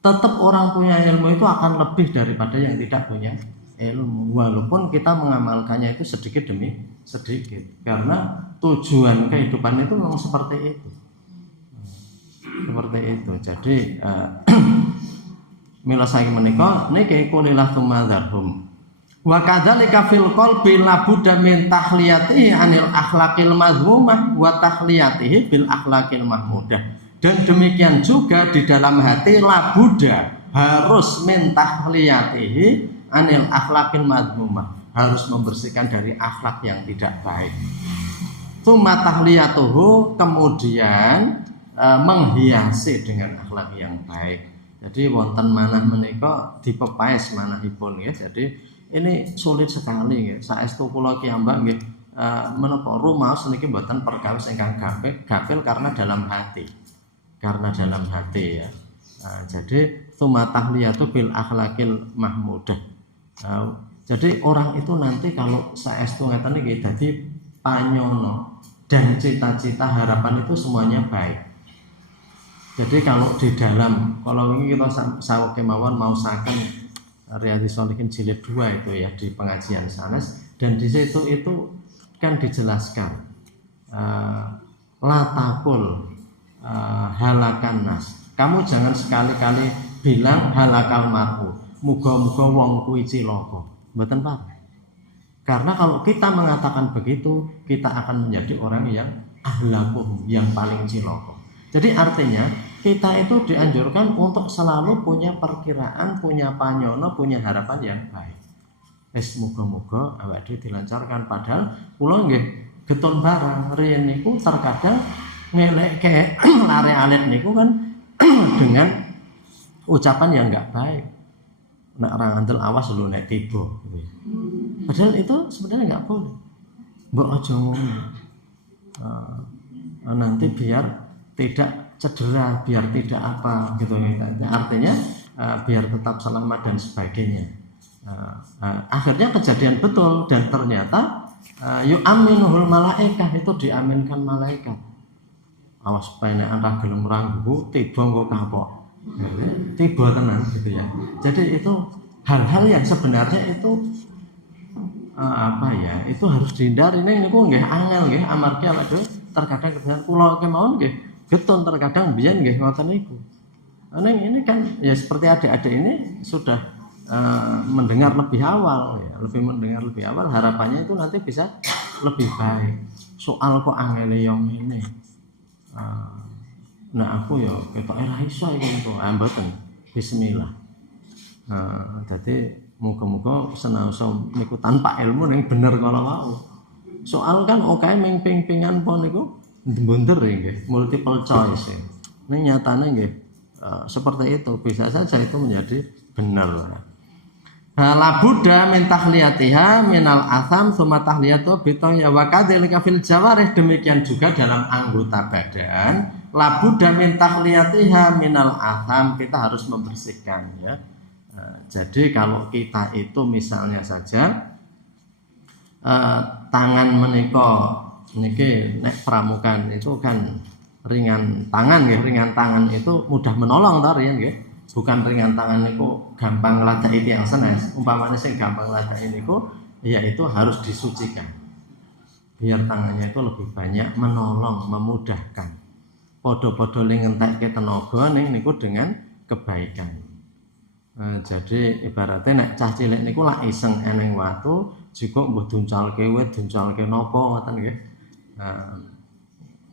Tetap orang punya ilmu itu akan lebih daripada yang tidak punya ilmu, walaupun kita mengamalkannya itu sedikit demi sedikit, karena tujuan kehidupan itu memang seperti itu. Jadi mila saking menika niki kulilah tumadharhum wa kadzalika fil qalbi la budda min tahliyatihi anil akhlaqil madhmumah wa tahliyatihi bil akhlaqil mahmudah. Dan demikian juga di dalam hati la budda harus min tahliyatihi anil akhlaqil madhmumah, harus membersihkan dari akhlak yang tidak baik. Tsumma tahliyatuhu, kemudian menghiasi dengan akhlak yang baik. Jadi wonten manah menika dipepaes manahipun ya. Jadi ini sulit sekali ya. Saestu kula kiyambak nggih menapa rumaos niki mboten perkawis ingkang gapil karena dalam hati. Ya. Jadi tsumma tahliyatu bil akhlaqil mahmudah. Jadi orang itu nanti kalau saestu ngeten iki dadi panyono dan cita-cita harapan itu semuanya baik. Jadi kalau di dalam, kalau ini kita sawuk kemauan mau saken Riyadhis Shalihin jilid 2 itu ya di pengajian sanes, dan di situ itu kan dijelaskan la taqul halakan nas. Kamu jangan sekali-kali bilang halakal mar'u, muga-muga wong kuwi cilaka. Mboten Pak. Karena kalau kita mengatakan begitu, kita akan menjadi orang yang ahlakum, yang paling cilaka. Jadi artinya kita itu dianjurkan untuk selalu punya perkiraan, punya panyono, punya harapan yang baik. Muga-muga awake dhewe dilancarkan, padahal kula nggih getun barang riyen niku terkadang ngelekke lare alit niku kan dengan ucapan yang enggak baik. Nek ora ngandel awas lho nek tiba. Padahal itu sebenarnya enggak boleh. Mbok aja ngono. Nanti biar tidak cedera, biar tidak apa gitu ya. Artinya biar tetap selamat dan sebagainya. Akhirnya kejadian betul dan ternyata yu'aminuhul malaikah, itu diaminkan malaikat. Awas nek angka gelem ranggu tiba engko kapok. Tiba tenan gitu ya. Jadi itu hal-hal yang sebenarnya itu itu harus dihindari. Niku nggih angel nggih amargi awake terkadang kebetulan kula kemawon nggih getun terkadang biyen nggih ngoten niku. Ini kan ya seperti adik-adik ini sudah mendengar lebih awal ya, mendengar lebih awal, harapannya itu nanti bisa lebih baik. Soal kok angele yang ini. Nah aku ya ketok ora iso iki to, mboten. Bismillah. Jadi muga-muga senaosa niku tanpa ilmu ning bener kala wau. Soal kan oke ping-pingan pon niku bunder nggih, multiple choice. Ini nyatanya nggih seperti itu, bisa saja itu menjadi benar. La budda min tahliyatiha minal atham tsumma tahliyatu bitaya wa kadzalika fil jawarih, demikian juga dalam anggota badan. La budda min tahliyatiha minal atham, kita harus membersihkan ya. Jadi kalau kita itu misalnya saja tangan menika niki nek pramukan itu kan ringan tangan nggih, ringan tangan itu mudah menolong ta ya nggih. Bukan ringan tangan niku gampang ngladahi tiyang senes. Umpamane sing gampang ngladahi niku yaitu harus disucikan. Biar tangannya itu lebih banyak menolong, memudahkan. Padha-padha ning ngentekke tenaga ning niku dengan kebaikan. Jadi ibaratnya nek cah cilik niku lak iseng eneng watu, jika mbah duncalke wit, duncalke napa ngoten nggih.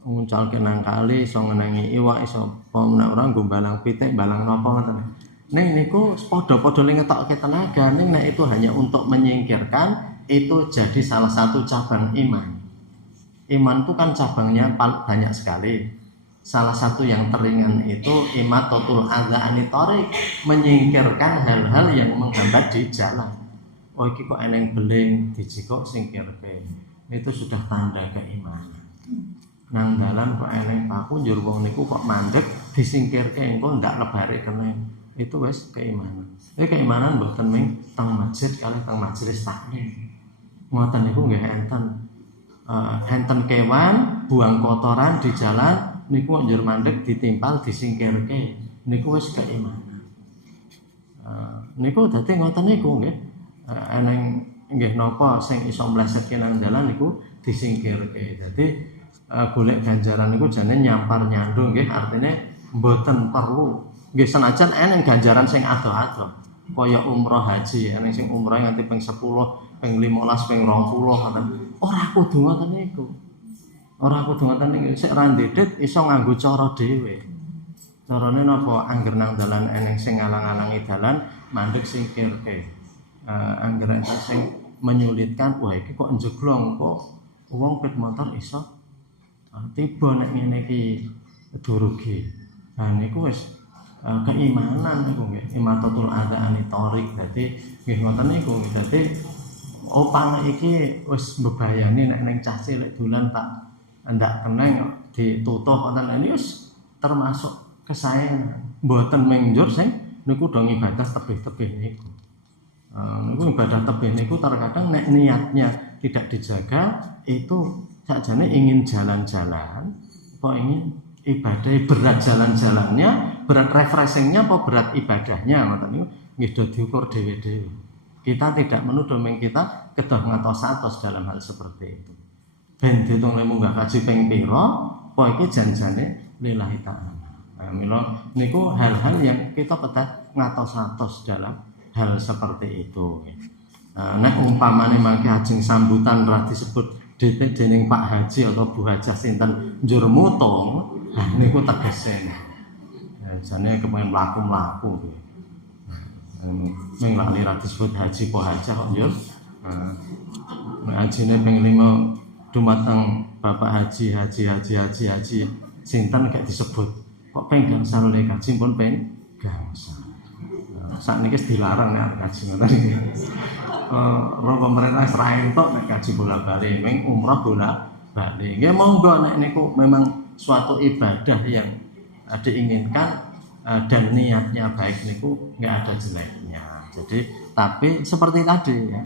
Nguncalke nang kali iso ngenengi iwak, iso nek ora nggo balang pitik, balang napa ngoten. Ning niku padha-padha ngetokke tenaga, ning nek itu hanya untuk menyingkirkan, itu jadi salah satu cabang iman. Iman itu kan cabangnya banyak sekali. Salah satu yang teringan itu imatatul adza anitorik, menyingkirkan hal-hal yang menghambat di jalan. Oh iki kok eneng beling dijikok singkirke. Itu sudah tanda keimanan. Nang dalan kok eneng paku njur wong niku kok mandeg disingkirke engko ndak lebare kene. Itu wis keimanan. Keimanan mboten ming teng masjid kali teng majelis taklim. Ngoten niku nggih enten kewan buang kotoran di jalan niku njur mandeg ditimpal disingkirke. Niku wis keimanan. Niku dadi ngoten niku nggih. Eneng nggih napa sing iso mlesetke nang dalan niku disingkirke. Dadi golek ganjaran niku jane nyampar nyandung nggih, artine mboten perlu nggih senajan eneng ganjaran sing ado-ado kaya umroh haji, eneng sing umroh nganti ping 10, ping 15, ping 20 ngoten. Ora kudu ngoten niku. Ora kudu ngoten niku, sik ra ndedit iso nganggo cara dhewe. Carane napa? Angger nang dalan eneng sing ngalang-alangi dalan mandeg singkirke. Angger enten sing menyulitkan, wah iki kok njeglong kok wong pit motor iso tiba nek ngene iki durugi. Nah niku wis keimanan niku nggih, imatatul adza anitorik. Dadi nggih ngoten niku. Dadi opang iki wis mbebayani nek ning cah cilik dolan tak ndak keneng ditutup ngoten niku wis termasuk kesaenan. Mboten mingjur sing niku do ibadah tebih-tebih niku. Niku ibadah tebih niku terkadang nek niatnya tidak dijaga itu sakjane ingin jalan-jalan, apa ingin ibadah berat jalan-jalannya, berat refreshingnya, apa berat ibadahnya, ngoten niku nggih do diukur dhewe-dhewe. Kita tidak menuduh meng kita kedah ngatos-atos dalam hal seperti itu. Ben ditung munggah kaji ping pira, apa iki janjane lillahi ta'ala. Mila niku hal-hal yang kita kedah ngatos-atos dalam hal seperti itu. Nek umpamane mangke ajeng sambutan ra disebut dening Pak Haji atau Bu Hajah sinten njur mutung, nah niku tegese. Jane kepen mlaku-mlaku. Ming lali ra disebut Haji Po Hajah kok njur. Nek ajine ping 5 dumateng Bapak Haji sinten gak disebut. Kok ping gangsal le kaji pun ping gangsal. Sakniki dilarang nek kaji ngoten iki. Pemerintah ora entuk nek kaji bola-bali, ming umrah bola-bali. Nggih monggo nek niku memang suatu ibadah yang diinginkan dan niatnya baik niku enggak ada jeleknya. Jadi tapi seperti tadi ya.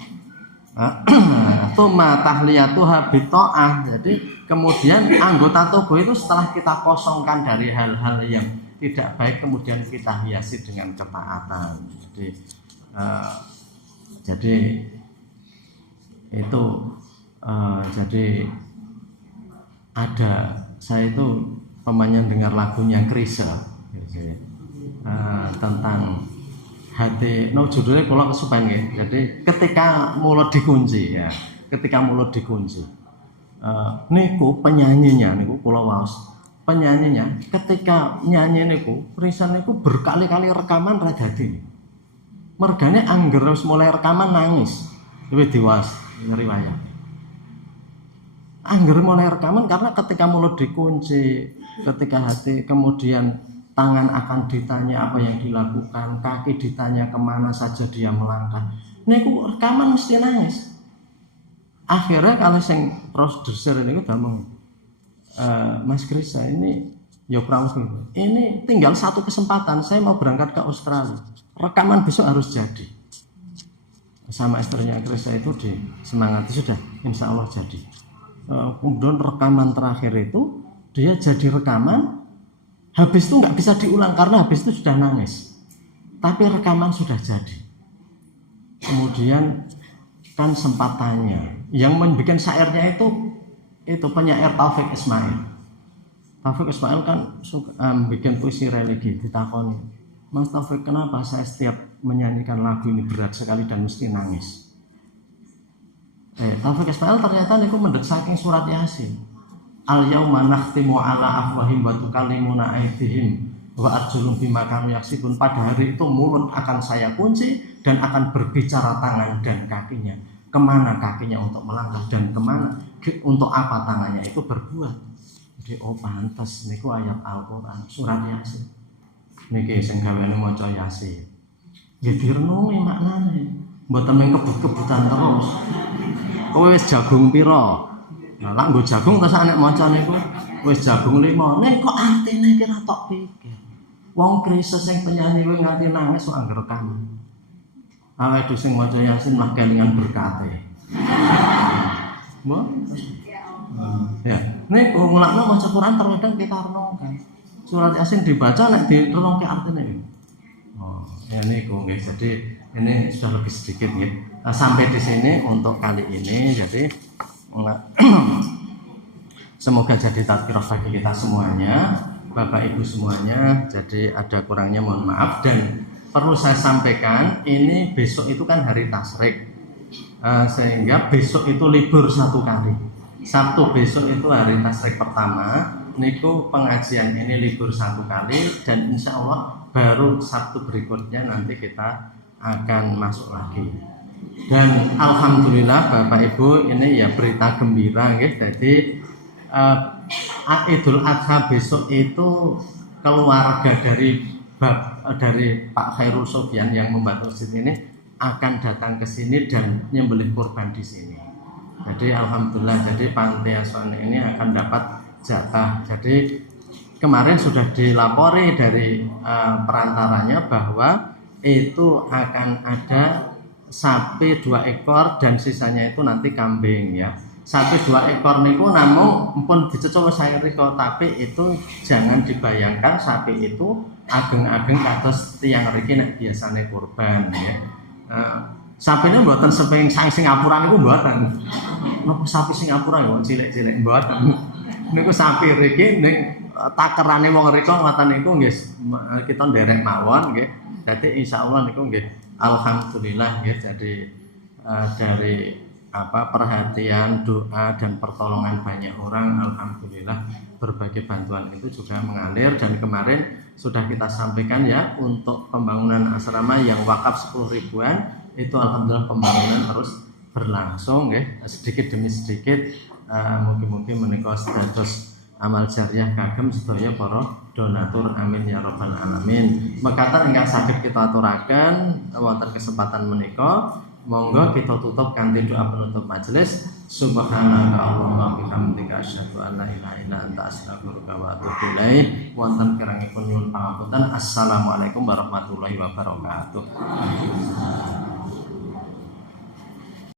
Tsumma tahliyatuha bita'ah. Jadi kemudian anggota tubuh itu setelah kita kosongkan dari hal-hal yang tidak baik kemudian kita hiasi dengan ketaatan. Jadi itu jadi ada saya itu pemainnya dengar lagunya Krisya tentang hati, no judulnya kalau kesupen ya. Jadi ketika mulut dikunci ya, ketika mulut dikunci, niku penyanyinya niku kula waos penyanyinya ketika nyanyi niku Risan niku berkali-kali rekaman ra dadi. Mergane angger wis mulai rekaman nangis. Luwih diwas riwayat. Angger mulai rekaman karena ketika mulut dikunci, ketika hati, kemudian tangan akan ditanya apa yang dilakukan, kaki ditanya kemana saja dia melangkah. Niku rekaman mesti nangis. Akhirnya kalau sing produser ini ngomong, Mas Krisa ini ya ini tinggal satu kesempatan, saya mau berangkat ke Australia, rekaman besok harus jadi. Sama istrinya Krisa itu disemangati, sudah insya Allah jadi. Kemudian rekaman terakhir itu dia jadi rekaman, habis itu nggak bisa diulang karena habis itu sudah nangis, tapi rekaman sudah jadi. Kemudian kan sempat tanya, yang membuat syairnya itu penyair Taufik Ismail. Taufik Ismail kan suka bikin puisi religi. Ditakoni, Mas Taufik, kenapa saya setiap menyanyikan lagu ini berat sekali dan mesti nangis? Taufik Ismail ternyata niku mendhet saking surat Yasin. Al yauma nakhtimu ala afwahim wa tukallimuna aydihim wa arjulum bima kanu yaksibun. Pada hari itu mulut akan saya kunci dan akan berbicara tangan dan kakinya. Kemana kakinya untuk melangkah dan kemana untuk apa tangannya itu berbuat. Jadi pantas niku ayat Al-Qur'an surat Yasin. Niki sing gaweane maca Yasin. Nggih direnungi maknane. Mboten mung kebut-kebutan terus. Kowe wis jagung pira? Lah lak nggo jagung terus anek maca niku wis jagung 5. Nek kok artine iki ra tok pikir. Wong Kristus sing penyanyi kuwi nganti nangis kok angger rekaman. Awake dhewe sing maca Yasin mah kelingan berkate. Mbok? Ya, nek nglakno maca Quran terkadang kita renungkan. Surat Yasin dibaca nek direnungke artine. Oh, ya niku nggih. Jadi ini sudah lebih sedikit nggih. Sampai di sini untuk kali ini. Jadi semoga jadi tazkirah bagi kita semuanya, Bapak Ibu semuanya. Jadi ada kurangnya mohon maaf, dan perlu saya sampaikan ini besok itu kan hari tasyrik, sehingga besok itu libur satu kali. Sabtu besok itu hari tasyrik pertama, niku pengajian ini libur satu kali, dan insya Allah baru Sabtu berikutnya nanti kita akan masuk lagi. Dan alhamdulillah Bapak Ibu ini ya berita gembira nggih. Jadi Idul Adha besok itu keluarga dari Pak Khairul Sofyan yang membantu sini akan datang ke sini dan nyembelih kurban di sini. Jadi alhamdulillah, jadi panti asuhan ini akan dapat jatah. Jadi kemarin sudah dilapori dari perantaranya bahwa itu akan ada sapi 2 ekor dan sisanya itu nanti kambing ya. Sapi 2 ekor niku namung pun dicecul saya riko, tapi itu jangan dibayangkan sapi itu ageng-ageng kados tiyang riki nek biasane kurban ya. Sapine mboten seping sang Singapura niku mboten. Napa sapi Singapura ya cilik-cilik mboten. Niku sapi riki ning takerane wong rika ngoten niku nggih kita nderek mawon nggih. Dadi insyaallah niku nggih alhamdulillah ya. Jadi dari perhatian, doa dan pertolongan banyak orang, alhamdulillah berbagai bantuan itu juga mengalir. Dan kemarin sudah kita sampaikan ya, untuk pembangunan asrama yang wakaf 10 ribuan itu alhamdulillah pembangunan terus berlangsung ya, sedikit demi sedikit. Mungkin menika sedados amal jariah kagem sedaya para donatur, amin ya rabbal alamin. Mekaten ingkang saged kita aturaken wonten kesempatan menika, monggo kita tutup kanthi doa penutup majelis. Subhanaka Allahumma bihamdika asyhadu an la ilaha illa anta astaghfiruka wa atubu ilaik. Wonten kirangipun nyuwun pangapunten. Assalamualaikum warahmatullahi wabarakatuh.